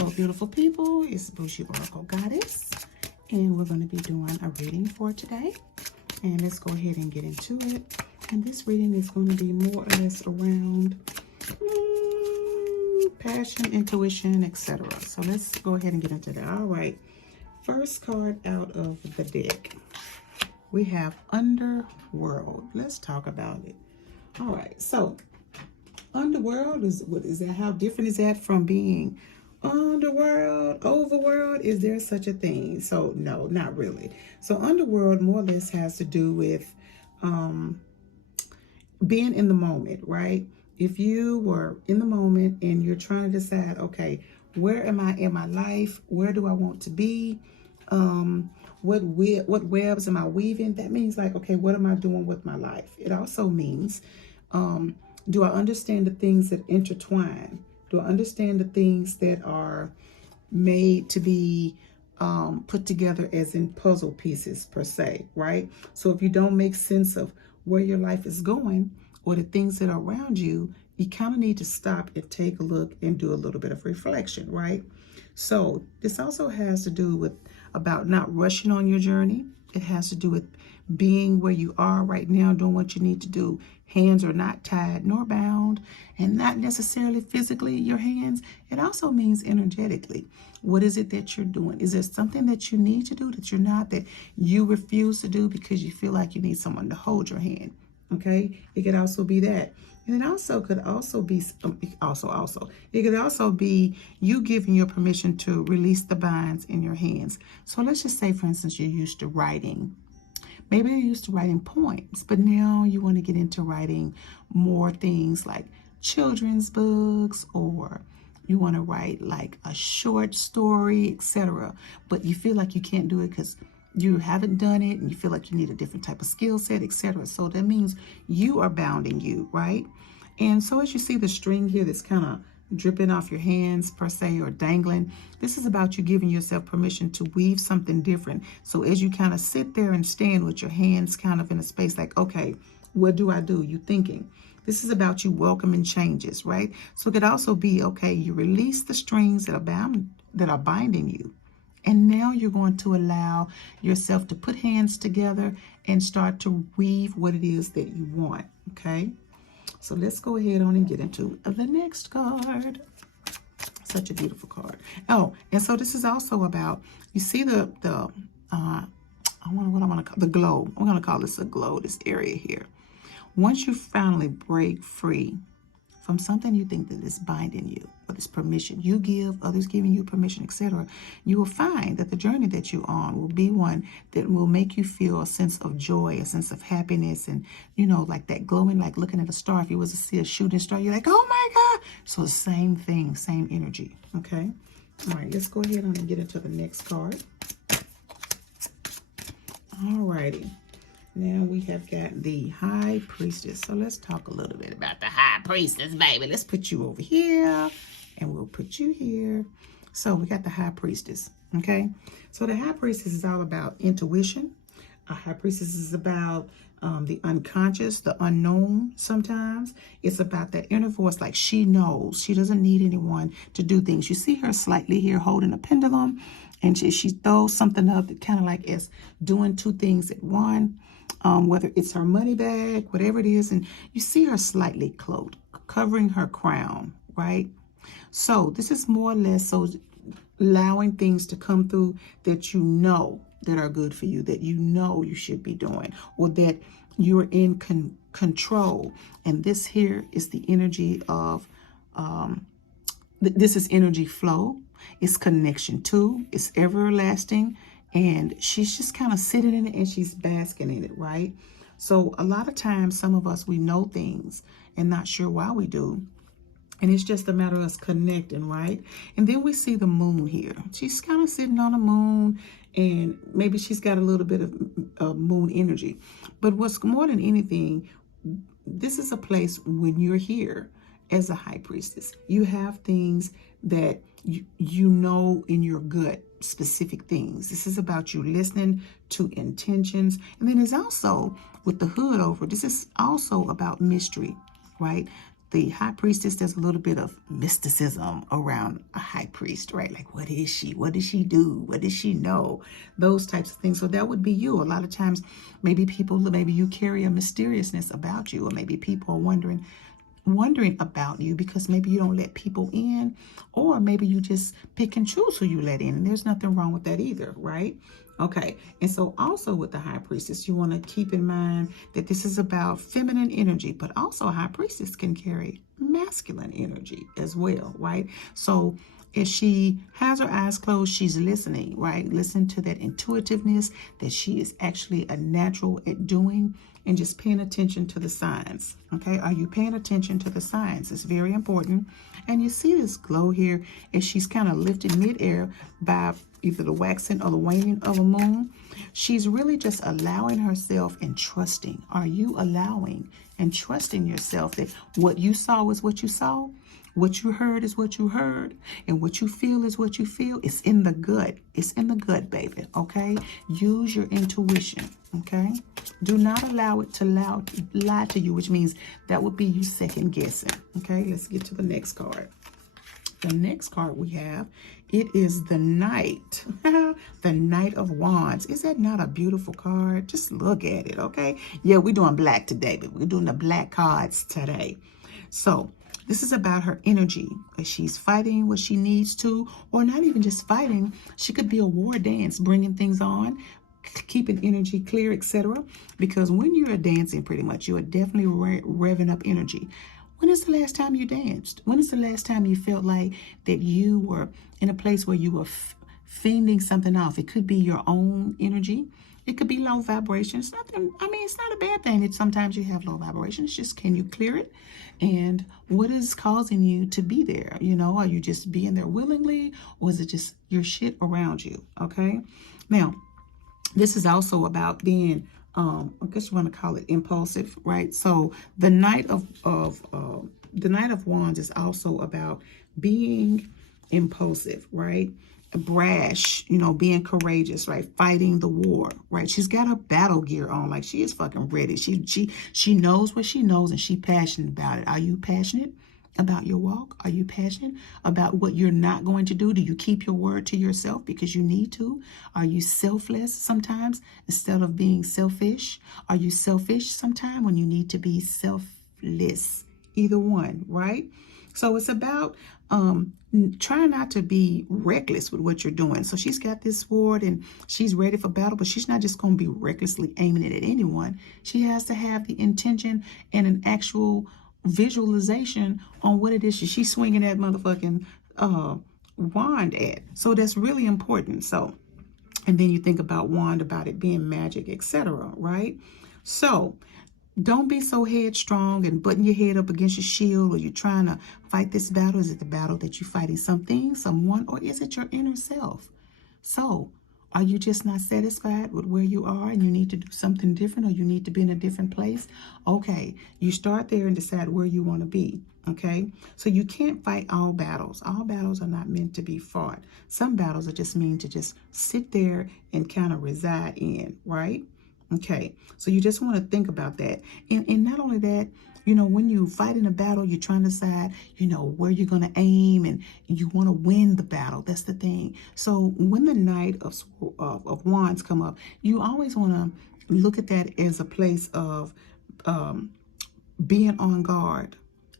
Hello, beautiful people. It's Boujee Oracle Goddess, and we're going to be doing a reading for today. And let's go ahead and get into it. And this reading is going to be more or less around passion, intuition, etc. So let's go ahead and get into that. All right. First card out of the deck, we have Underworld. Let's talk about it. All right. So Underworld is what is that? How different is that from being underworld, overworld? Is there such a thing? So no, not really. So underworld more or less has to do with being in the moment, right? If you were in the moment and you're trying to decide, okay, where am I in my life? Where do I want to be? What webs am I weaving? That means like, okay, what am I doing with my life? It also means, do I understand the things that intertwine? Do I understand the things that are made to be put together as in puzzle pieces per se, right? So if you don't make sense of where your life is going or the things that are around you, you kind of need to stop and take a look and do a little bit of reflection, right? So this also has to do with about not rushing on your journey. It has to do with being where you are right now, doing what you need to do. Hands are not tied nor bound, and not necessarily physically your hands. It also means energetically. What is it that you're doing? Is there something that you need to do that you're not, that you refuse to do because you feel like you need someone to hold your hand? Okay, it could also be that. And it also could also be, it could also be you giving your permission to release the binds in your hands. So let's just say, for instance, you're used to writing. Maybe you're used to writing poems, but now you want to get into writing more things like children's books, or you want to write like a short story, etc. But you feel like you can't do it because you haven't done it and you feel like you need a different type of skill set, etc. So that means you are bounding you, right? And so as you see the string here that's kind of dripping off your hands per se, or dangling, this is about you giving yourself permission to weave something different. So as you kind of sit there and stand with your hands kind of in a space like, okay, what do I do? You thinking. This is about you welcoming changes, right? So it could also be, okay, you release the strings that are binding you. And now you're going to allow yourself to put hands together and start to weave what it is that you want, okay? So let's go ahead on and get into the next card. Such a beautiful card. Oh, and so this is also about, you see the glow. I'm going to call this a glow, this area here. Once you finally break free from something you think that is binding you, or this permission you give, others giving you permission, etc., you will find that the journey that you're on will be one that will make you feel a sense of joy, a sense of happiness, and, you know, like that glowing, like looking at a star. If you was to see a shooting star, you're like, oh my God. So the same thing, same energy, okay? All right, let's go ahead on and get into the next card. All righty. Now we have got the High Priestess. So let's talk a little bit about the High Priestess, baby. Let's put you over here, and we'll put you here. So we got the High Priestess, okay? So the High Priestess is all about intuition. A High Priestess is about the unconscious, the unknown sometimes. It's about that inner voice, like she knows. She doesn't need anyone to do things. You see her slightly here holding a pendulum, and she throws something up that kind of like is doing two things at one. Whether it's her money bag, whatever it is, and you see her slightly cloaked, covering her crown, right? So this is more or less so allowing things to come through that you know that are good for you, that you know you should be doing, or that you're in control. And this here is the energy of, this is energy flow. It's connection too. It's everlasting. And she's just kind of sitting in it and she's basking in it, right? So a lot of times, some of us, we know things and not sure why we do. And it's just a matter of us connecting, right? And then we see the moon here. She's kind of sitting on the moon, and maybe she's got a little bit of moon energy. But what's more than anything, this is a place when you're here as a High Priestess. You have things that you know in your gut, specific things. This is about you listening to intentions. And then there's also, with the hood over, this is also about mystery, right? the high priestess, there's a little bit of mysticism around a high priest, right? Like, what is she? What does she do? What does she know? Those types of things. So that would be you. A lot of times, maybe you carry a mysteriousness about you, or maybe people are wondering about you because maybe you don't let people in, or maybe you just pick and choose who you let in, and there's nothing wrong with that either, right? Okay. And so also with the high priestess, you want to keep in mind that this is about feminine energy, but also a high priestess can carry masculine energy as well, right? So if she has her eyes closed, she's listening, right? Listen to that intuitiveness that she is actually a natural at doing, and just paying attention to the signs. Okay, are you paying attention to the signs? It's very important. And you see this glow here as she's kind of lifted midair by either the waxing or the waning of a moon. She's really just allowing herself and trusting. Are you allowing and trusting yourself that what you saw is what you saw? What you heard is what you heard, and what you feel is what you feel. It's in the gut. It's in the gut, baby, okay? Use your intuition, okay? Do not allow it to lie to you, which means that would be you second guessing, okay? Let's get to the next card. The next card we have, it is the Knight. The Knight of Wands. Is that not a beautiful card? Just look at it, okay? Yeah, we're doing black today, but we're doing the black cards today. So this is about her energy. If she's fighting what she needs to, or not even just fighting. She could be a war dance, bringing things on, keeping energy clear, etc. Because when you're dancing, pretty much, you are definitely revving up energy. When is the last time you danced? When is the last time you felt like that you were in a place where you were fiending something off? It could be your own energy. It could be low vibration. It's nothing, I mean, it's not a bad thing that sometimes you have low vibration. It's just, can you clear it? And what is causing you to be there? You know, are you just being there willingly, or is it just your shit around you? Okay. Now, this is also about being, I guess you want to call it impulsive, right? So the Knight of Wands is also about being impulsive, right? Brash, you know, being courageous, right? Fighting the war, right? She's got her battle gear on, like she is fucking ready. She knows what she knows, and she's passionate about it. Are you passionate about your walk? Are you passionate about what you're not going to do? Do you keep your word to yourself because you need to? Are you selfless sometimes instead of being selfish? Are you selfish sometimes when you need to be selfless? Either one, right? So it's about try not to be reckless with what you're doing. So she's got this sword and she's ready for battle, but she's not just going to be recklessly aiming it at anyone. She has to have the intention and an actual visualization on what it is she's swinging that motherfucking wand at. So that's really important. So, and then you think about wand, about it being magic, etc., right? So don't be so headstrong and button your head up against your shield, or you're trying to fight this battle. Is it the battle that you're fighting something, someone, or is it your inner self? So are you just not satisfied with where you are and you need to do something different, or you need to be in a different place? Okay, you start there and decide where you want to be. Okay, so you can't fight all battles. All battles are not meant to be fought. Some battles are just meant to just sit there and kind of reside in, right? Okay, so you just want to think about that. And not only that, you know, when you fight in a battle, you're trying to decide, you know, where you're going to aim, and you want to win the battle. That's the thing. So when the Knight of Wands come up, you always want to look at that as a place of being on guard.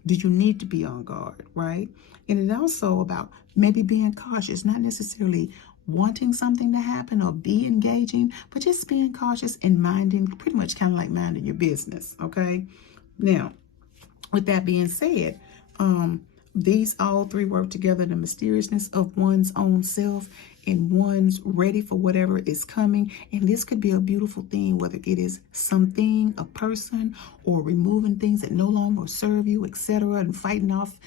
Do you need to be on guard, right? And it's also about maybe being cautious, not necessarily wanting something to happen or be engaging, but just being cautious and minding, pretty much kind of like minding your business, okay? Now, with that being said, these all three work together: the mysteriousness of one's own self and one's ready for whatever is coming. And this could be a beautiful thing, whether it is something, a person, or removing things that no longer serve you, etc., and fighting off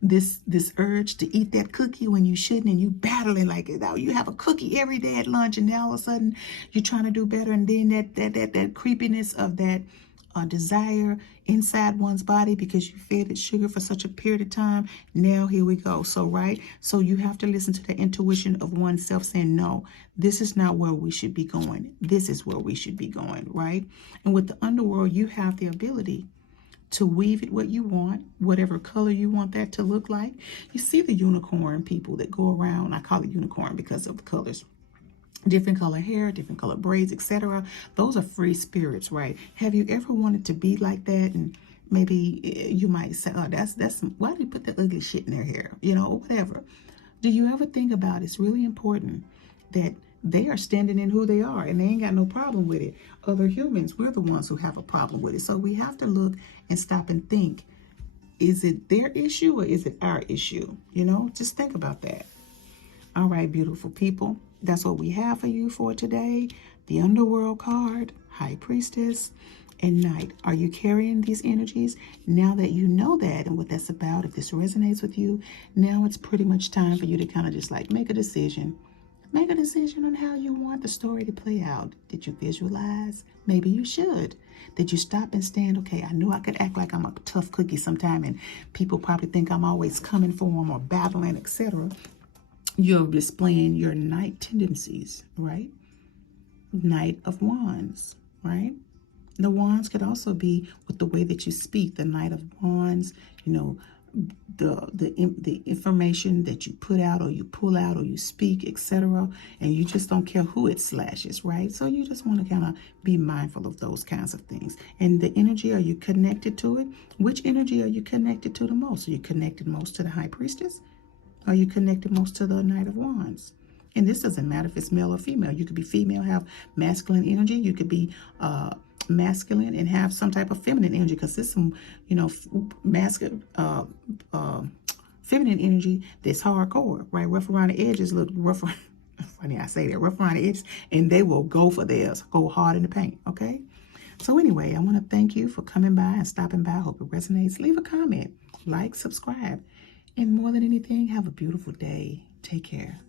this urge to eat that cookie when you shouldn't, and you battling like you have a cookie every day at lunch, and now all of a sudden you're trying to do better, and then that creepiness of that desire inside one's body because you fed it sugar for such a period of time. Now here we go. So right, so you have to listen to the intuition of oneself saying, no, this is not where we should be going. This is where we should be going, right? And with the underworld, you have the ability to weave it what you want, whatever color you want that to look like. You see the unicorn people that go around. I call it unicorn because of the colors. Different color hair, different color braids, etc. Those are free spirits, right? Have you ever wanted to be like that? And maybe you might say, oh, that's why did you put that ugly shit in their hair? You know, or whatever. Do you ever think about it's really important that they are standing in who they are and they ain't got no problem with it. Other humans, we're the ones who have a problem with it. So we have to look and stop and think, is it their issue or is it our issue? You know, just think about that. All right, beautiful people. That's what we have for you for today. The Underworld card, High Priestess, and Knight. Are you carrying these energies? Now that you know that and what that's about, if this resonates with you, now it's pretty much time for you to kind of just like make a decision. Make a decision on how you want the story to play out. Did you visualize? Maybe you should. Did you stop and stand? Okay, I knew I could act like I'm a tough cookie sometime and people probably think I'm always coming for them or battling, etc. You're displaying your Knight tendencies, right? Knight of Wands, right? The wands could also be with the way that you speak. The Knight of Wands, you know, the information that you put out or you pull out or you speak, etc. And you just don't care who it slashes, right? So you just want to kind of be mindful of those kinds of things. And the energy, are you connected to it? Which energy are you connected to the most? Are you connected most to the High Priestess? Are you connected most to the Knight of Wands? And this doesn't matter if it's male or female. You could be female, have masculine energy. You could be masculine and have some type of feminine energy, because there's some, you know, masculine, feminine energy that's hardcore, right? Rough around the edges, look rough. Funny I say that, rough around the edges, and they will go for theirs, go hard in the paint, okay? So anyway, I want to thank you for coming by and stopping by. I hope it resonates. Leave a comment, like, subscribe, and more than anything, have a beautiful day. Take care.